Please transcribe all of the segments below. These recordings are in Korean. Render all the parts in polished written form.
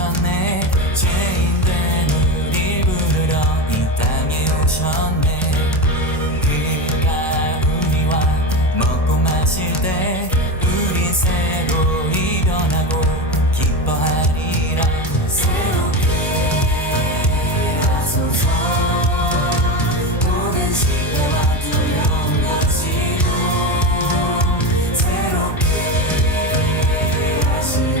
오셨네. 죄인된 우릴 부르러 이 땅에 오셨네. 그가 우리와 먹고 마실 때 우리 새로이 변하고 기뻐하리라. 새롭게 하소서. 모든 시대와 두려움 거치고 새롭게 하시네.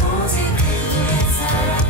오직 그의 사랑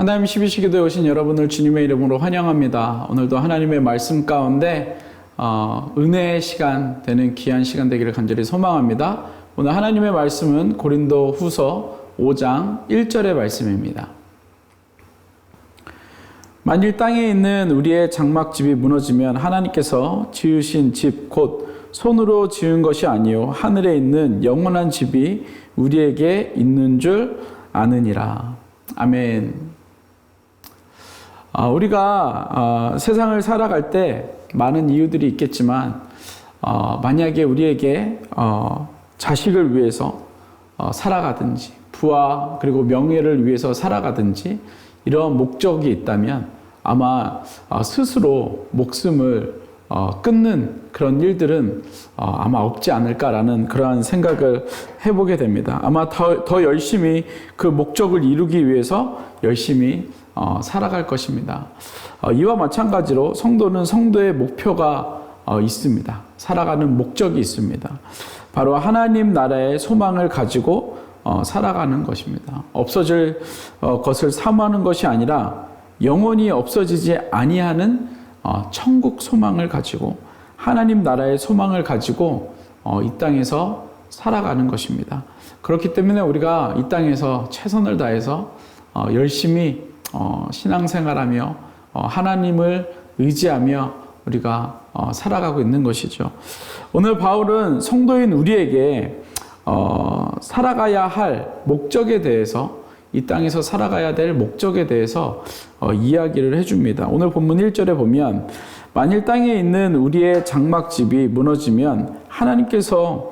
하나님 12시기도에 오신 여러분을 주님의 이름으로 환영합니다. 오늘도 하나님의 말씀 가운데 은혜의 시간 되는 귀한 시간 되기를 간절히 소망합니다. 오늘 하나님의 말씀은 고린도 후서 5장 1절의 말씀입니다. 만일 땅에 있는 우리의 장막집이 무너지면 하나님께서 지으신 집 곧 손으로 지은 것이 아니요 하늘에 있는 영원한 집이 우리에게 있는 줄 아느니라. 아멘. 우리가 세상을 살아갈 때 많은 이유들이 있겠지만 만약에 우리에게 자식을 위해서 살아가든지 부와 그리고 명예를 위해서 살아가든지 이런 목적이 있다면 아마 스스로 목숨을 끊는 그런 일들은 아마 없지 않을까라는 그러한 생각을 해보게 됩니다. 아마 더 열심히 그 목적을 이루기 위해서 열심히 살아갈 것입니다. 이와 마찬가지로 성도는 성도의 목표가 있습니다. 살아가는 목적이 있습니다. 바로 하나님 나라의 소망을 가지고 살아가는 것입니다. 없어질 것을 사모하는 것이 아니라 영원히 없어지지 아니하는 천국 소망을 가지고 하나님 나라의 소망을 가지고 이 땅에서 살아가는 것입니다. 그렇기 때문에 우리가 이 땅에서 최선을 다해서 열심히 신앙생활하며 하나님을 의지하며 우리가 살아가고 있는 것이죠. 오늘 바울은 성도인 우리에게 살아가야 할 목적에 대해서 이 땅에서 살아가야 될 목적에 대해서 이야기를 해줍니다. 오늘 본문 1절에 보면 만일 땅에 있는 우리의 장막집이 무너지면 하나님께서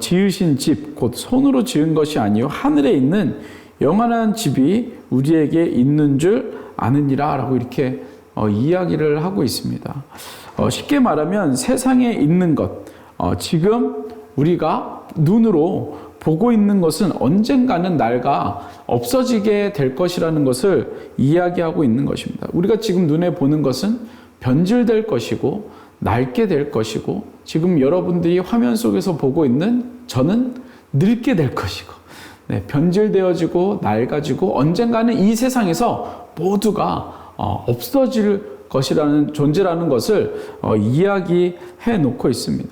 지으신 집 곧 손으로 지은 것이 아니요 하늘에 있는 영원한 집이 우리에게 있는 줄 아느니라 라고 이렇게 이야기를 하고 있습니다. 쉽게 말하면 세상에 있는 것, 지금 우리가 눈으로 보고 있는 것은 언젠가는 날가 없어지게 될 것이라는 것을 이야기하고 있는 것입니다. 우리가 지금 눈에 보는 것은 변질될 것이고 낡게 될 것이고 지금 여러분들이 화면 속에서 보고 있는 저는 늙게 될 것이고 변질되어지고 낡아지고 언젠가는 이 세상에서 모두가 없어질 것이라는 존재라는 것을 이야기해 놓고 있습니다.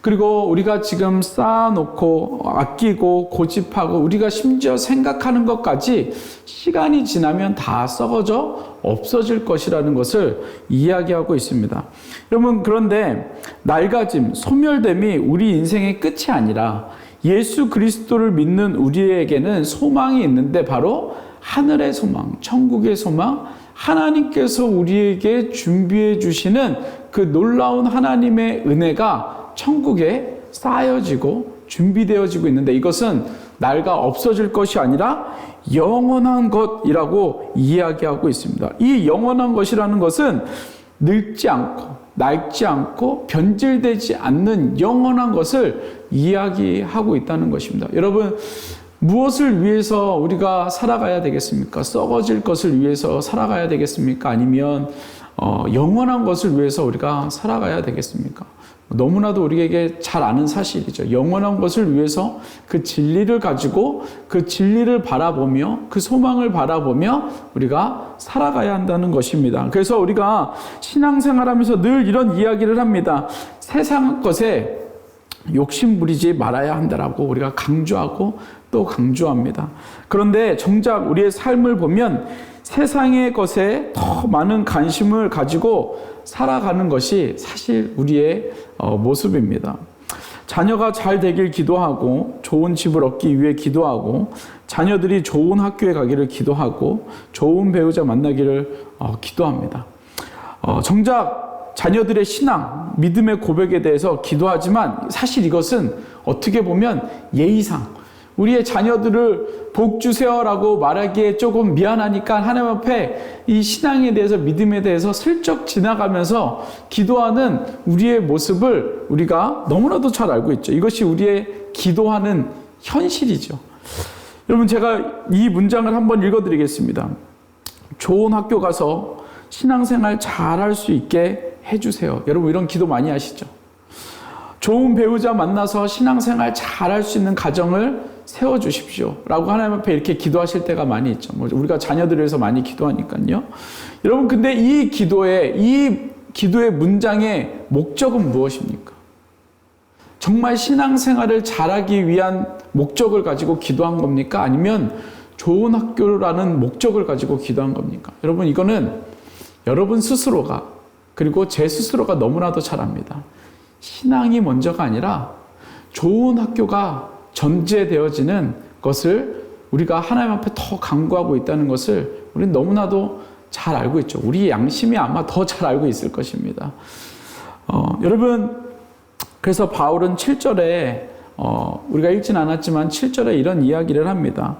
그리고 우리가 지금 쌓아놓고 아끼고 고집하고 우리가 심지어 생각하는 것까지 시간이 지나면 다 썩어져 없어질 것이라는 것을 이야기하고 있습니다. 여러분, 그런데 낡아짐, 소멸됨이 우리 인생의 끝이 아니라 예수 그리스도를 믿는 우리에게는 소망이 있는데 바로 하늘의 소망, 천국의 소망, 하나님께서 우리에게 준비해 주시는 그 놀라운 하나님의 은혜가 천국에 쌓여지고 준비되어지고 있는데 이것은 날가 없어질 것이 아니라 영원한 것이라고 이야기하고 있습니다. 이 영원한 것이라는 것은 늙지 않고 낡지 않고 변질되지 않는 영원한 것을 이야기하고 있다는 것입니다. 여러분, 무엇을 위해서 우리가 살아가야 되겠습니까? 썩어질 것을 위해서 살아가야 되겠습니까? 아니면 영원한 것을 위해서 우리가 살아가야 되겠습니까? 너무나도 우리에게 잘 아는 사실이죠. 영원한 것을 위해서 그 진리를 가지고 그 진리를 바라보며 그 소망을 바라보며 우리가 살아가야 한다는 것입니다. 그래서 우리가 신앙생활하면서 늘 이런 이야기를 합니다. 세상 것에 욕심 부리지 말아야 한다라고 우리가 강조하고 또 강조합니다. 그런데 정작 우리의 삶을 보면 세상의 것에 더 많은 관심을 가지고 살아가는 것이 사실 우리의 모습입니다. 자녀가 잘 되길 기도하고 좋은 집을 얻기 위해 기도하고 자녀들이 좋은 학교에 가기를 기도하고 좋은 배우자 만나기를 기도합니다. 정작 자녀들의 신앙, 믿음의 고백에 대해서 기도하지만 사실 이것은 어떻게 보면 예의상 우리의 자녀들을 복 주세요라고 말하기에 조금 미안하니까 하나님 앞에 이 신앙에 대해서 믿음에 대해서 슬쩍 지나가면서 기도하는 우리의 모습을 우리가 너무나도 잘 알고 있죠. 이것이 우리의 기도하는 현실이죠. 여러분, 제가 이 문장을 한번 읽어드리겠습니다. 좋은 학교 가서 신앙생활 잘 할 수 있게 해주세요. 여러분, 이런 기도 많이 하시죠? 좋은 배우자 만나서 신앙생활 잘할 수 있는 가정을 세워주십시오 라고 하나님 앞에 이렇게 기도하실 때가 많이 있죠. 우리가 자녀들을 위해서 많이 기도하니까요. 여러분, 근데 이 기도의 문장의 목적은 무엇입니까? 정말 신앙생활을 잘하기 위한 목적을 가지고 기도한 겁니까? 아니면 좋은 학교라는 목적을 가지고 기도한 겁니까? 여러분, 이거는 여러분 스스로가, 그리고 제 스스로가 너무나도 잘 압니다. 신앙이 먼저가 아니라 좋은 학교가 전제되어지는 것을 우리가 하나님 앞에 더 간구하고 있다는 것을 우리는 너무나도 잘 알고 있죠. 우리 양심이 아마 더 잘 알고 있을 것입니다. 여러분, 그래서 바울은 7절에 우리가 읽진 않았지만 7절에 이런 이야기를 합니다.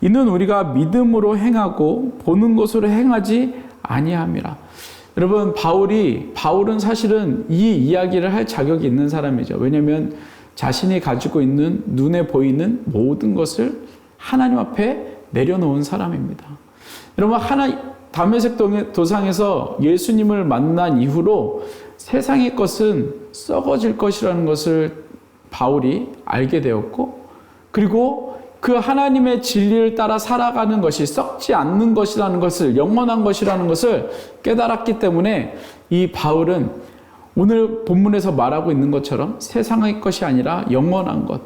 이는 우리가 믿음으로 행하고 보는 것으로 행하지 아니함이라. 여러분, 바울은 사실은 이 이야기를 할 자격이 있는 사람이죠. 왜냐하면 자신이 가지고 있는 눈에 보이는 모든 것을 하나님 앞에 내려놓은 사람입니다. 여러분, 다메섹 도상에서 예수님을 만난 이후로 세상의 것은 썩어질 것이라는 것을 바울이 알게 되었고, 그리고 그 하나님의 진리를 따라 살아가는 것이 썩지 않는 것이라는 것을, 영원한 것이라는 것을 깨달았기 때문에 이 바울은 오늘 본문에서 말하고 있는 것처럼 세상의 것이 아니라 영원한 것,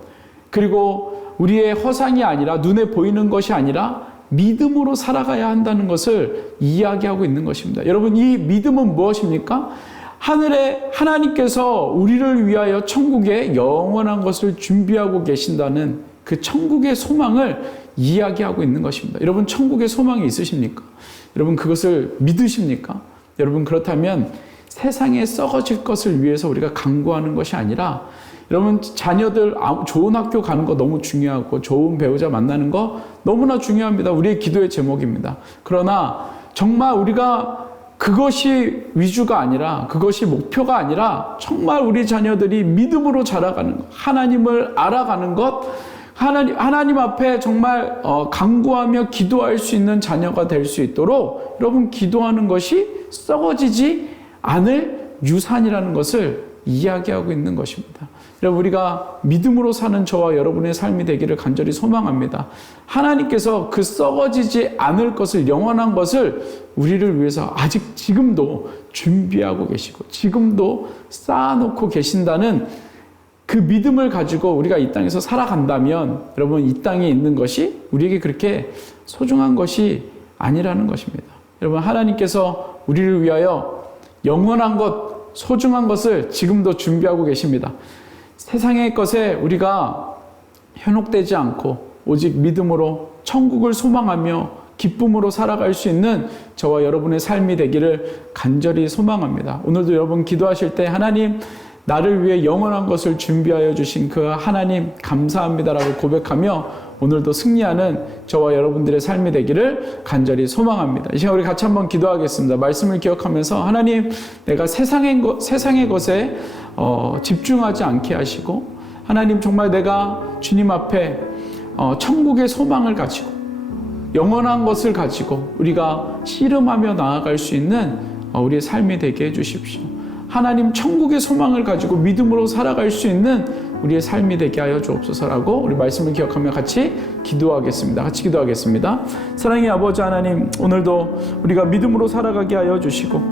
그리고 우리의 허상이 아니라 눈에 보이는 것이 아니라 믿음으로 살아가야 한다는 것을 이야기하고 있는 것입니다. 여러분, 이 믿음은 무엇입니까? 하늘에 하나님께서 우리를 위하여 천국에 영원한 것을 준비하고 계신다는 그 천국의 소망을 이야기하고 있는 것입니다. 여러분, 천국의 소망이 있으십니까? 여러분, 그것을 믿으십니까? 여러분, 그렇다면 세상에 썩어질 것을 위해서 우리가 간구하는 것이 아니라, 여러분, 자녀들 좋은 학교 가는 거 너무 중요하고 좋은 배우자 만나는 거 너무나 중요합니다. 우리의 기도의 제목입니다. 그러나 정말 우리가 그것이 위주가 아니라, 그것이 목표가 아니라 정말 우리 자녀들이 믿음으로 자라가는 것, 하나님을 알아가는 것, 하나님 앞에 정말 간구하며 기도할 수 있는 자녀가 될 수 있도록 여러분, 기도하는 것이 썩어지지 않을 유산이라는 것을 이야기하고 있는 것입니다. 여러분, 우리가 믿음으로 사는 저와 여러분의 삶이 되기를 간절히 소망합니다. 하나님께서 그 썩어지지 않을 것을, 영원한 것을 우리를 위해서 아직 지금도 준비하고 계시고 지금도 쌓아놓고 계신다는 그 믿음을 가지고 우리가 이 땅에서 살아간다면, 여러분, 이 땅에 있는 것이 우리에게 그렇게 소중한 것이 아니라는 것입니다. 여러분, 하나님께서 우리를 위하여 영원한 것, 소중한 것을 지금도 준비하고 계십니다. 세상의 것에 우리가 현혹되지 않고 오직 믿음으로 천국을 소망하며 기쁨으로 살아갈 수 있는 저와 여러분의 삶이 되기를 간절히 소망합니다. 오늘도 여러분 기도하실 때, 하나님, 나를 위해 영원한 것을 준비하여 주신 그 하나님 감사합니다라고 고백하며 오늘도 승리하는 저와 여러분들의 삶이 되기를 간절히 소망합니다. 이 시간 우리 같이 한번 기도하겠습니다. 말씀을 기억하면서, 하나님, 내가 세상의 것에 집중하지 않게 하시고, 하나님, 정말 내가 주님 앞에 천국의 소망을 가지고 영원한 것을 가지고 우리가 씨름하며 나아갈 수 있는 우리의 삶이 되게 해주십시오. 하나님, 천국의 소망을 가지고 믿음으로 살아갈 수 있는 우리의 삶이 되게 하여 주옵소서라고 우리 말씀을 기억하며 같이 기도하겠습니다. 같이 기도하겠습니다. 사랑의 아버지 하나님, 오늘도 우리가 믿음으로 살아가게 하여 주시고,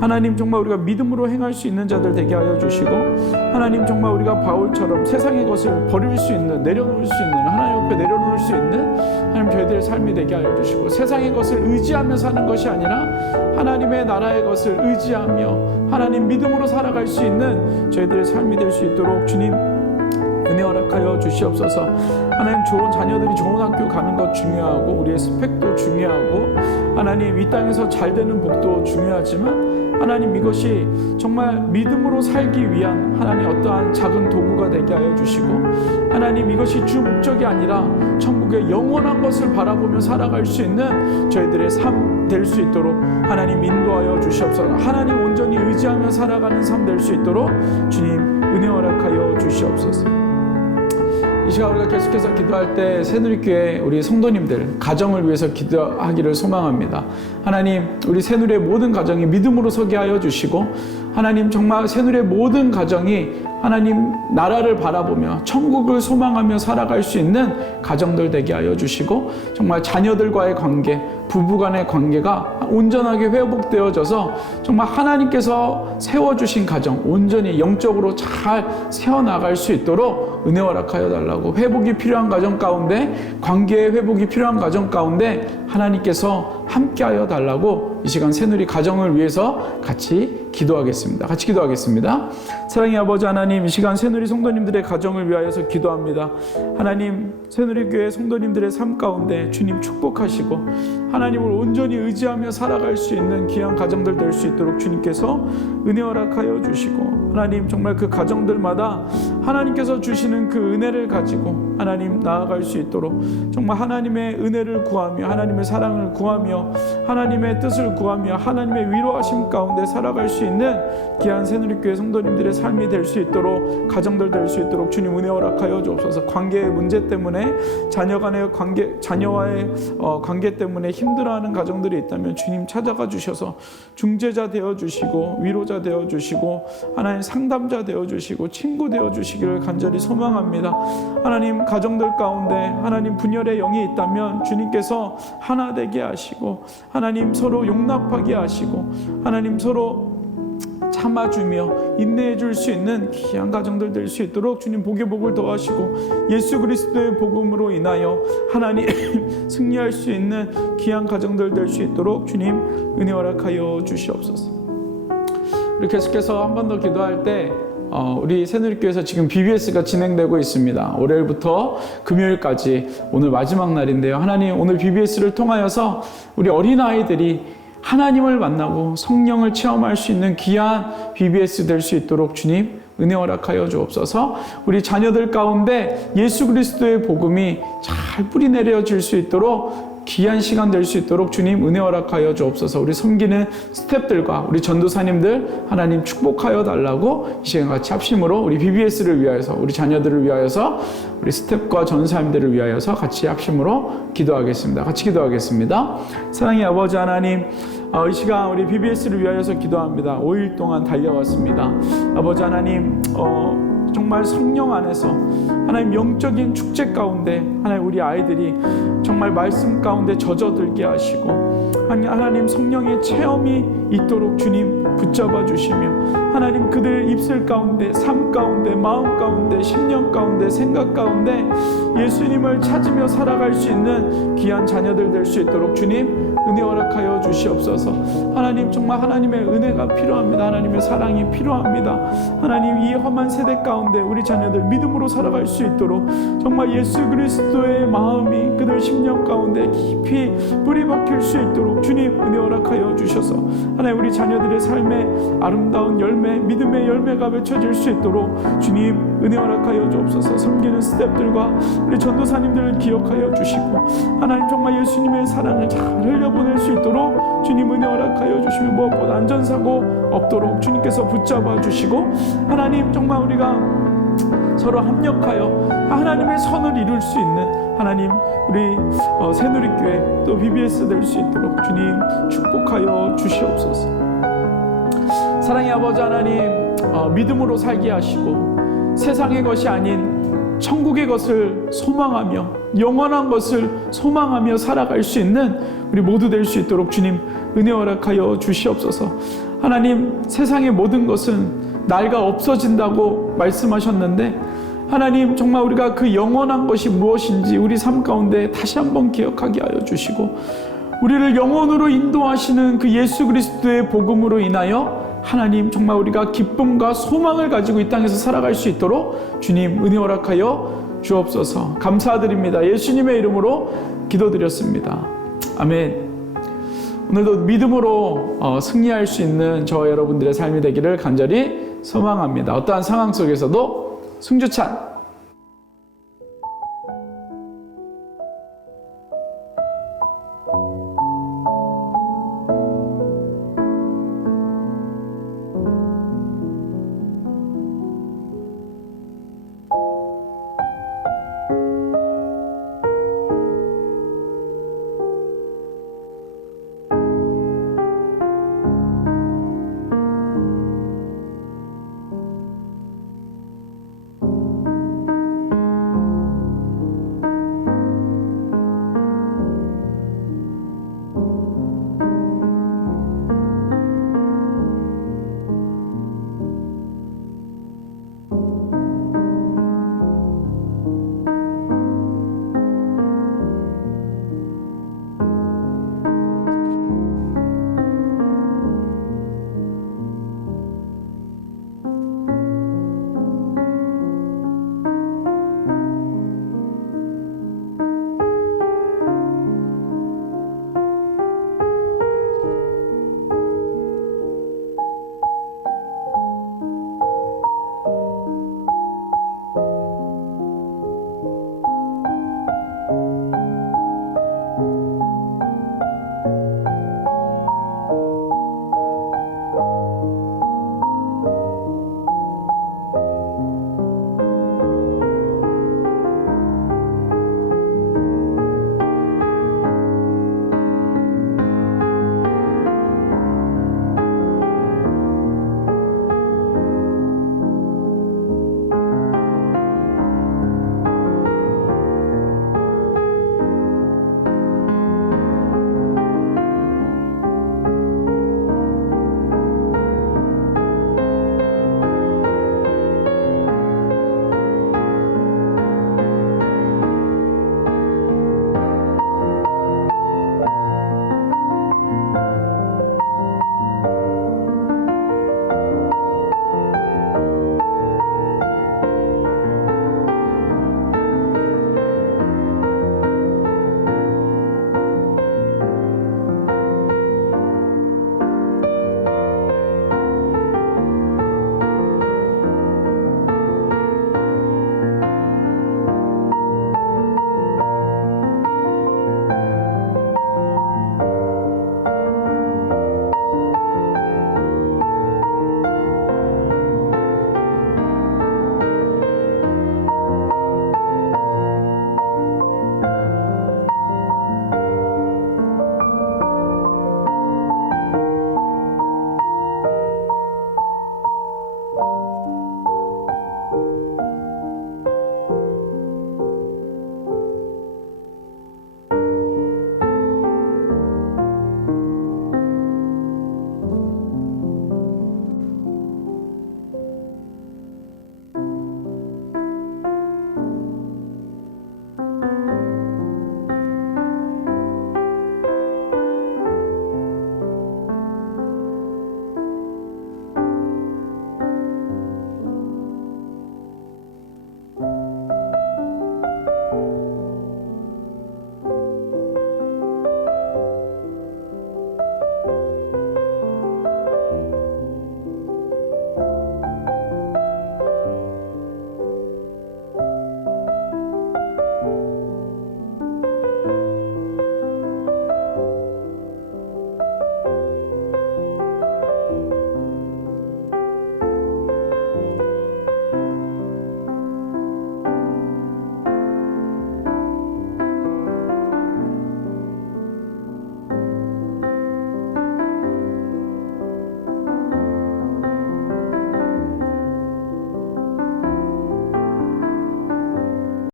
하나님, 정말 우리가 믿음으로 행할 수 있는 자들 되게 하여 주시고, 하나님, 정말 우리가 바울처럼 세상의 것을 버릴 수 있는, 내려놓을 수 있는, 하나님 옆에 내려놓을 수 있는 하나님 저희들의 삶이 되게 하여 주시고, 세상의 것을 의지하며 사는 것이 아니라 하나님의 나라의 것을 의지하며 하나님 믿음으로 살아갈 수 있는 저희들의 삶이 될 수 있도록 주님 은혜 허락하여 주시옵소서. 하나님, 좋은 자녀들이 좋은 학교 가는 것 중요하고 우리의 스펙도 중요하고 하나님 이 땅에서 잘 되는 복도 중요하지만 하나님, 이것이 정말 믿음으로 살기 위한 하나님 어떠한 작은 도구가 되게 하여 주시고, 하나님, 이것이 주 목적이 아니라 천국의 영원한 것을 바라보며 살아갈 수 있는 저희들의 삶 될 수 있도록 하나님 인도하여 주시옵소서. 하나님 온전히 의지하며 살아가는 삶 될 수 있도록 주님 은혜 허락하여 주시옵소서. 이 시간 우리가 계속해서 기도할 때 새누리교회 우리 성도님들 가정을 위해서 기도하기를 소망합니다. 하나님, 우리 새누리의 모든 가정이 믿음으로 서게 하여 주시고, 하나님, 정말 새누리의 모든 가정이 하나님 나라를 바라보며 천국을 소망하며 살아갈 수 있는 가정들 되게 하여 주시고, 정말 자녀들과의 관계, 부부간의 관계가 온전하게 회복되어져서 정말 하나님께서 세워주신 가정 온전히 영적으로 잘 세워나갈 수 있도록 은혜 허락하여 달라고, 회복이 필요한 가정 가운데, 관계의 회복이 필요한 가정 가운데 하나님께서 함께하여 달라고 이 시간 새누리 가정을 위해서 같이 기도하겠습니다. 같이 기도하겠습니다. 사랑의 아버지 하나님, 이 시간 새누리 성도님들의 가정을 위하여서 기도합니다. 하나님, 새누리교회 성도님들의 삶 가운데 주님 축복하시고 하나님을 온전히 의지하며 살아갈 수 있는 귀한 가정들 될 수 있도록 주님께서 은혜 허락하여 주시고, 하나님 정말 그 가정들마다 하나님께서 주시는 그 은혜를 가지고 하나님 나아갈 수 있도록 정말 하나님의 은혜를 구하며 하나님의 사랑을 구하며 하나님의 뜻을 구하며 하나님의 위로하심 가운데 살아갈 수 있는 귀한 새누리교회 성도님들의 삶이 될 수 있도록, 가정들 될 수 있도록 주님 은혜 허락하여 주옵소서. 관계의 문제 때문에, 자녀 간의 관계, 자녀와의 관계 때문에 힘들어하는 가정들이 있다면 주님 찾아가 주셔서 중재자 되어 주시고 위로자 되어 주시고 하나님 상담자 되어 주시고 친구 되어 주시기를 간절히 소망합니다. 하나님 가정들 가운데 하나님 분열의 영이 있다면 주님께서 하나 되게 하시고 하나님 서로 용납하게 하시고 하나님 서로 참아주며 인내해 줄 수 있는 귀한 가정들 될 수 있도록 주님 복의 복을 더하시고 예수 그리스도의 복음으로 인하여 하나님 승리할 수 있는 귀한 가정들 될 수 있도록 주님 은혜 허락하여 주시옵소서. 우리 계속해서 한 번 더 기도할 때 우리 새누리교회에서 지금 BBS가 진행되고 있습니다. 월요일부터 금요일까지 오늘 마지막 날인데요. 하나님 오늘 BBS를 통하여서 우리 어린아이들이 하나님을 만나고 성령을 체험할 수 있는 귀한 BBS 될 수 있도록 주님 은혜 허락하여 주옵소서. 우리 자녀들 가운데 예수 그리스도의 복음이 잘 뿌리 내려질 수 있도록 귀한 시간 될 수 있도록 주님 은혜 허락하여 주옵소서. 우리 섬기는 스태프들과 우리 전도사님들 하나님 축복하여 달라고 이 시간 같이 합심으로 우리 BBS를 위하여서, 우리 자녀들을 위하여서, 우리 스태프과 전도사님들을 위하여서 같이 합심으로 기도하겠습니다. 같이 기도하겠습니다. 사랑의 아버지 하나님, 이 시간 우리 BBS를 위하여서 기도합니다. 5일 동안 달려왔습니다. 아버지 하나님, 정말 성령 안에서 하나님 영적인 축제 가운데 하나님 우리 아이들이 정말 말씀 가운데 젖어들게 하시고 하나님 성령의 체험이 있도록 주님 붙잡아 주시며 하나님 그들 입술 가운데, 삶 가운데, 마음 가운데, 심령 가운데, 생각 가운데 예수님을 찾으며 살아갈 수 있는 귀한 자녀들 될 수 있도록 주님 은혜 허락하여 주시옵소서. 하나님 정말 하나님의 은혜가 필요합니다. 하나님의 사랑이 필요합니다. 하나님 이 험한 세대 가운데 우리 자녀들 믿음으로 살아갈 수 있도록 정말 예수 그리스도의 마음이 그들 심령 가운데 깊이 뿌리 박힐 수 있도록 주님 은혜 허락하여 주셔서 하나님 우리 자녀들의 삶에 아름다운 열매, 믿음의 열매가 맺혀질 수 있도록 주님 은혜 허락하여 주옵소서. 섬기는 스태프들과 우리 전도사님들을 기억하여 주시고 하나님 정말 예수님의 사랑을 잘 흘려보낼 수 있도록 주님 은혜 허락하여 주시며 무엇보다 안전사고 없도록 주님께서 붙잡아 주시고 하나님 정말 우리가 서로 합력하여 하나님의 선을 이룰 수 있는 하나님 우리 새누리교회 또 BBS 될 수 있도록 주님 축복하여 주시옵소서. 사랑의 아버지 하나님, 믿음으로 살게 하시고 세상의 것이 아닌 천국의 것을 소망하며 영원한 것을 소망하며 살아갈 수 있는 우리 모두 될 수 있도록 주님 은혜 허락하여 주시옵소서. 하나님 세상의 모든 것은 날가 없어진다고 말씀하셨는데 하나님 정말 우리가 그 영원한 것이 무엇인지 우리 삶 가운데 다시 한번 기억하게 하여 주시고 우리를 영원으로 인도하시는 그 예수 그리스도의 복음으로 인하여 하나님 정말 우리가 기쁨과 소망을 가지고 이 땅에서 살아갈 수 있도록 주님 은혜 허락하여 주옵소서. 감사드립니다. 예수님의 이름으로 기도드렸습니다. 아멘. 오늘도 믿음으로 승리할 수 있는 저와 여러분들의 삶이 되기를 간절히 소망합니다. 어떠한 상황 속에서도 승주찬